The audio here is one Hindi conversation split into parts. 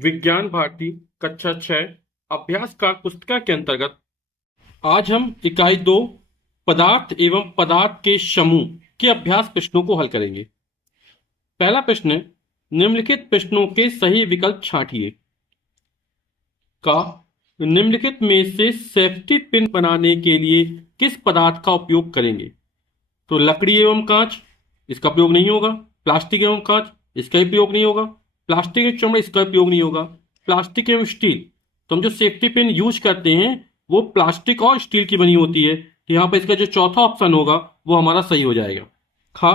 विज्ञान भारती कक्षा 6 अभ्यास का पुस्तिका के अंतर्गत आज हम इकाई 2 पदार्थ एवं पदार्थ के समूह के अभ्यास प्रश्नों को हल करेंगे। पहला प्रश्न है, निम्नलिखित प्रश्नों के सही विकल्प छांटिए। का निम्नलिखित में से सेफ्टी पिन बनाने के लिए किस पदार्थ का उपयोग करेंगे? तो लकड़ी एवं कांच, इसका उपयोग नहीं होगा। प्लास्टिक एवं कांच, इसका उपयोग नहीं होगा। प्लास्टिक एवं चमड़ा, इसका उपयोग नहीं होगा। प्लास्टिक एवं स्टील, तो हम जो सेफ्टी पिन यूज करते हैं वो प्लास्टिक और स्टील की बनी होती है। तो यहाँ पर इसका जो चौथा ऑप्शन होगा वो हमारा सही हो जाएगा। खा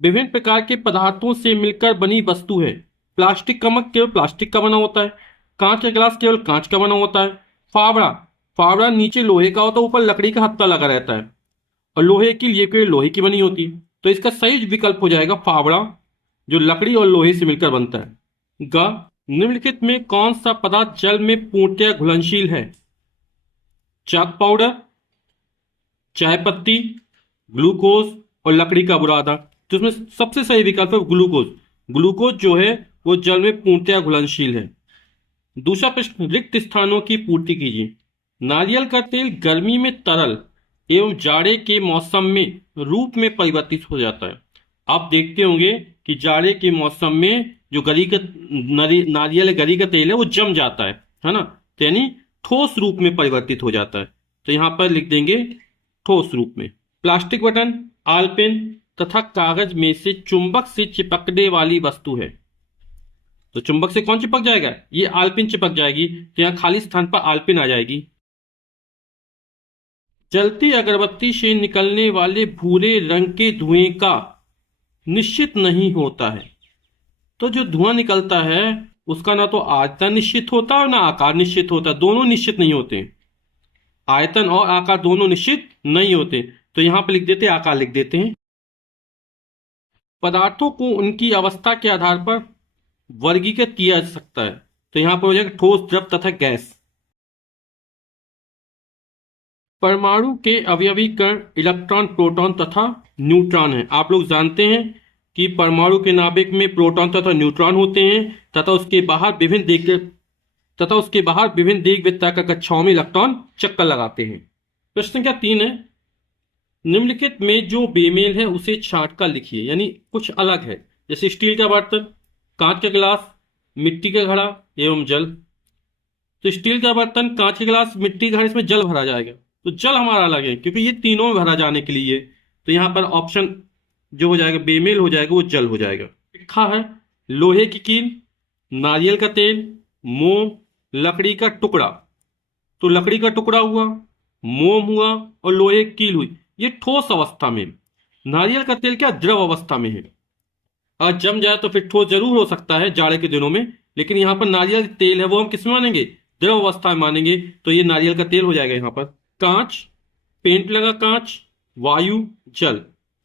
विभिन्न प्रकार के पदार्थों से मिलकर बनी वस्तु है। प्लास्टिक का मग केवल प्लास्टिक का बना होता है। कांच का गिलास केवल कांच का बना होता है। फावड़ा फावड़ा नीचे लोहे का होता है, ऊपर लकड़ी का हत्था लगा रहता है। और लोहे की लिक्विड लोहे की बनी होती है। तो इसका सही विकल्प हो जाएगा फावड़ा, जो लकड़ी और लोहे से मिलकर बनता है। ग निम्नलिखित में कौन सा पदार्थ जल में पूर्णतः घुलनशील है? चाक पाउडर, चाय पत्ती, ग्लूकोज और लकड़ी का बुरादा। तो इसमें सबसे सही विकल्प है ग्लूकोज। ग्लूकोज जो है वो जल में पूर्णतः घुलनशील है। दूसरा प्रश्न, रिक्त स्थानों की पूर्ति कीजिए। नारियल का तेल गर्मी में तरल एवं जाड़े के मौसम में रूप में परिवर्तित हो जाता है। आप देखते होंगे कि जाड़े के मौसम में जो नारियल गरी का तेल है वो जम जाता है ना, तो यानी ठोस रूप में परिवर्तित हो जाता है। तो यहां पर लिख देंगे ठोस रूप में। प्लास्टिक बटन, आलपेन तथा कागज में से चुंबक से चिपकने वाली वस्तु है। तो चुंबक से कौन चिपक जाएगा? ये आलपिन चिपक जाएगी, तो यहां खाली स्थान पर आलपिन आ जाएगी। जलती अगरबत्ती से निकलने वाले भूरे रंग के धुएं का निश्चित नहीं होता है। तो जो धुआं निकलता है उसका ना तो आयतन निश्चित होता है और ना आकार निश्चित होता है। दोनों निश्चित नहीं होते, आयतन और आकार दोनों निश्चित नहीं होते। तो यहां पर लिख देते, आकार लिख देते हैं। पदार्थों को उनकी अवस्था के आधार पर वर्गीकृत किया जा सकता है। तो यहां पर हो जाएगा ठोस, द्रव तथा गैस। परमाणु के अवयवी कण इलेक्ट्रॉन, प्रोटॉन तथा न्यूट्रॉन है। आप लोग जानते हैं कि परमाणु के नाभिक में प्रोटॉन तथा न्यूट्रॉन होते हैं तथा उसके बाहर विभिन्न दीर्घवृत्ताकार कक्षाओं में इलेक्ट्रॉन चक्कर लगाते हैं। प्रश्न संख्या 3 है, निम्नलिखित में जो बेमेल है उसे छांट कर लिखिए। यानी कुछ अलग है, जैसे स्टील का बर्तन, कांच का गिलास, मिट्टी का घड़ा एवं जल। तो स्टील का बर्तन, कांच का गिलास, मिट्टी का घड़ा, इसमें जल भरा जाएगा। तो जल हमारा अलग है क्योंकि ये तीनों में भरा जाने के लिए। तो यहां पर ऑप्शन जो हो जाएगा बेमेल हो जाएगा, वो जल हो जाएगा। लिखा है लोहे की कील, नारियल का तेल, मोम, लकड़ी का टुकड़ा। तो लकड़ी का टुकड़ा हुआ, मोम हुआ और लोहे की कील हुई, ये ठोस अवस्था में। नारियल का तेल क्या द्रव अवस्था में है। अगर जम जाए तो फिर ठोस जरूर हो सकता है जाड़े के दिनों में, लेकिन यहाँ पर नारियल तेल है वो हम किस में मानेंगे? द्रव अवस्था में मानेंगे। तो ये नारियल का तेल हो जाएगा। यहाँ पर कांच, पेंट लगा कांच, वायु, जल।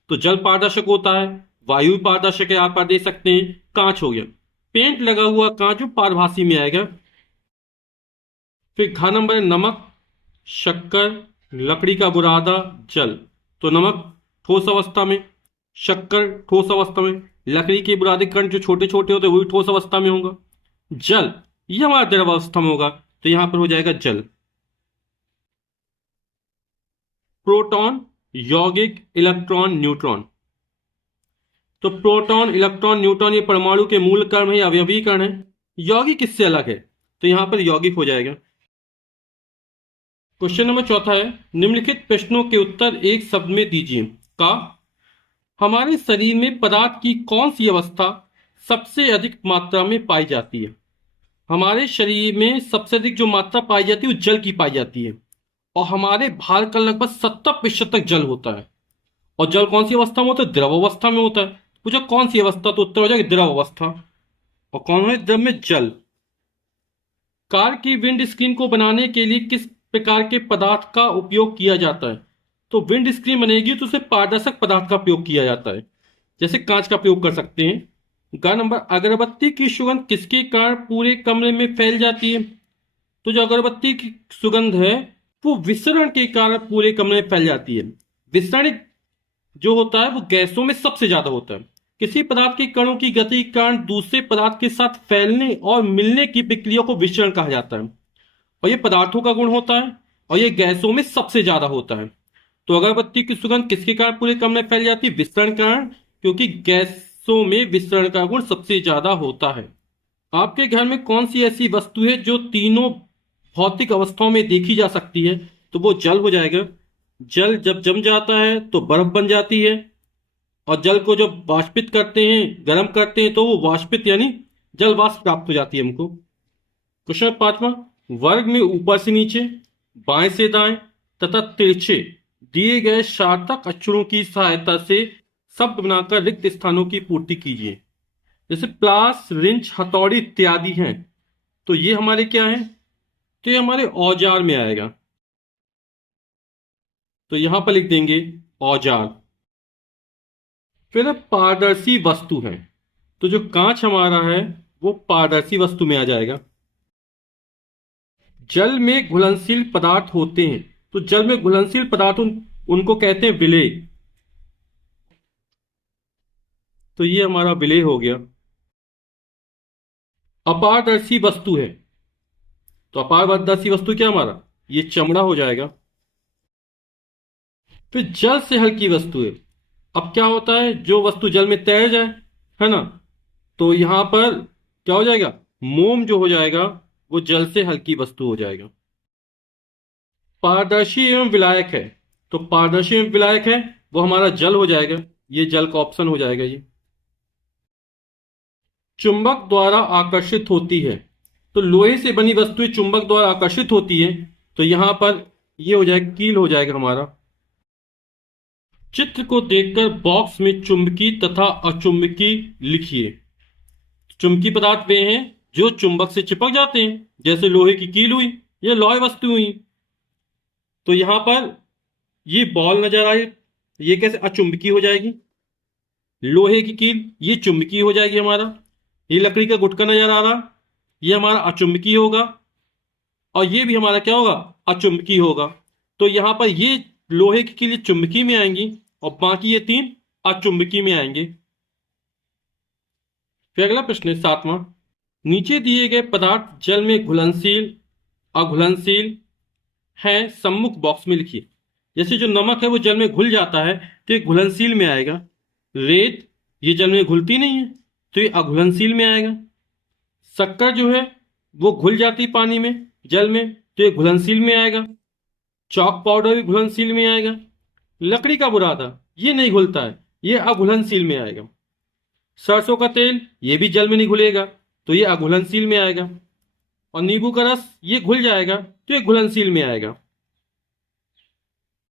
तो जल पारदर्शक होता है, वायु पारदर्शक है, आप दे सकते हैं, कांच हो गया। पेंट लगा हुआ कांच जो पारभासी में आएगा। फिर घ नंबर है नमक, शक्कर, लकड़ी का बुरादा, जल। तो नमक ठोस अवस्था में, शक्कर ठोस अवस्था में, लकड़ी के बुरादे कण जो छोटे छोटे होते हैं वही ठोस अवस्था में होगा। जल ये हमारा द्रव अवस्था में होगा। तो यहां पर हो जाएगा जल। प्रोटॉन, यौगिक, इलेक्ट्रॉन, न्यूट्रॉन। तो प्रोटॉन, इलेक्ट्रॉन, न्यूट्रॉन ये परमाणु के मूल कण है, अवयवी कण है। यौगिक किससे अलग है? तो यहां पर यौगिक हो जाएगा। क्वेश्चन नंबर 4 है, निम्नलिखित प्रश्नों के उत्तर एक शब्द में दीजिए। का हमारे शरीर में पदार्थ की कौन सी अवस्था सबसे अधिक मात्रा में पाई जाती है? हमारे शरीर में सबसे अधिक जो मात्रा पाई जाती है वो जल की पाई जाती है। और हमारे भार का लगभग 70% तक जल होता है। और जल कौन सी अवस्था में होता है? द्रव अवस्था में होता है। पूछा कौन सी अवस्था, तो उत्तर हो जाएगा द्रव अवस्था। और कौन है द्रव में? जल। कार की विंड स्क्रीन को बनाने के लिए किस प्रकार के पदार्थ का उपयोग किया जाता है? तो विंड स्क्रीन बनेगी तो उसे पारदर्शक पदार्थ का उपयोग किया जाता है, जैसे कांच का प्रयोग कर सकते हैं। ग नंबर, अगरबत्ती की सुगंध किसके कारण पूरे कमरे में फैल जाती है? तो जो अगरबत्ती की सुगंध है वो विसरण के कारण पूरे कमरे में फैल जाती है। विसरण जो होता है वो गैसों में सबसे ज्यादा होता है, किसी पदार्थ के कणों की गति के कारण दूसरे पदार्थ के साथ फैलने और मिलने की प्रक्रिया को विसरण कहा जाता है। और ये पदार्थों का गुण होता है और ये गैसों में सबसे ज्यादा होता है। तो अगरबत्ती की सुगंध किसके कारण पूरे कमरे में फैल जाती है? विसरण कारण, क्योंकि गैसों में विसरण का गुण सबसे ज्यादा होता है। आपके घर में कौन सी ऐसी वस्तु है जो तीनों भौतिक अवस्थाओं में देखी जा सकती है? तो वो जल हो जाएगा। जल जब जम जाता है तो बर्फ बन जाती है, और जल को जब वाष्पित करते हैं, गर्म करते हैं, तो वो वाष्पित यानी जल वाष्प प्राप्त हो जाती है हमको। क्वेश्चन 5वां, वर्ग में ऊपर से नीचे, बाएं से दाएं तथा तिरछे दिए गए सार्थक अक्षरों की सहायता से शब्द बनाकर रिक्त स्थानों की पूर्ति कीजिए। जैसे प्लास, रिंच, हथौड़ी इत्यादि हैं, तो ये हमारे क्या है? तो ये हमारे औजार में आएगा। तो यहां पर लिख देंगे औजार। फिर पारदर्शी वस्तु है, तो जो कांच हमारा है वो पारदर्शी वस्तु में आ जाएगा। जल में घुलनशील पदार्थ होते हैं, तो जल में घुलनशील पदार्थ उनको कहते हैं विलेय। तो ये हमारा विलेय हो गया। अपारदर्शी वस्तु है, तो अपारदर्शी वस्तु क्या हमारा? ये चमड़ा हो जाएगा। फिर जल से हल्की वस्तु है। अब क्या होता है, जो वस्तु जल में तैर जाए, है ना, तो यहां पर क्या हो जाएगा? मोम जो हो जाएगा वो जल से हल्की वस्तु हो जाएगा। पारदर्शी एवं विलायक है, तो पारदर्शी एवं विलायक है वो हमारा जल हो जाएगा। ये जल का ऑप्शन हो जाएगा। ये चुंबक द्वारा आकर्षित होती है, तो लोहे से बनी वस्तुएं चुंबक द्वारा आकर्षित होती है, तो यहां पर ये हो जाएगा, कील हो जाएगा हमारा। चित्र को देखकर बॉक्स में चुंबकीय तथा अचुंबकीय लिखिए। चुंबकीय पदार्थ वे हैं जो चुंबक से चिपक जाते हैं, जैसे लोहे की कील हुई, ये लौह वस्तु हुई। तो यहां पर ये बॉल नजर आई, ये कैसे अचुंबकीय हो जाएगी? लोहे की कील ये चुंबकीय हो जाएगी हमारा। ये लकड़ी का गुटका नजर आ रहा, ये हमारा अचुंबकीय होगा, और ये भी हमारा क्या होगा? अचुंबकीय होगा। तो यहां पर ये लोहे की कील चुंबकीय में आएंगी और बाकी ये तीन अचुंबकीय में आएंगे। फिर अगला प्रश्न है 7वां, नीचे दिए गए पदार्थ जल में घुलनशील, अघुलनशील है, सम्मुख बॉक्स में लिखिए। जैसे जो नमक है वो जल में घुल जाता है, तो ये घुलनशील में आएगा। रेत ये जल में घुलती नहीं है, तो ये अघुलनशील में आएगा। शक्कर जो है वो घुल जाती पानी में, जल में, तो ये घुलनशील में आएगा। चॉक पाउडर भी घुलनशील में आएगा। लकड़ी का बुरादा ये नहीं घुलता है, ये अघुलनशील में आएगा। सरसों का तेल ये भी जल में नहीं घुलेगा, तो ये अघुलनशील में आएगा। और नींबू का रस ये घुल जाएगा, तो ये घुलनशील में आएगा।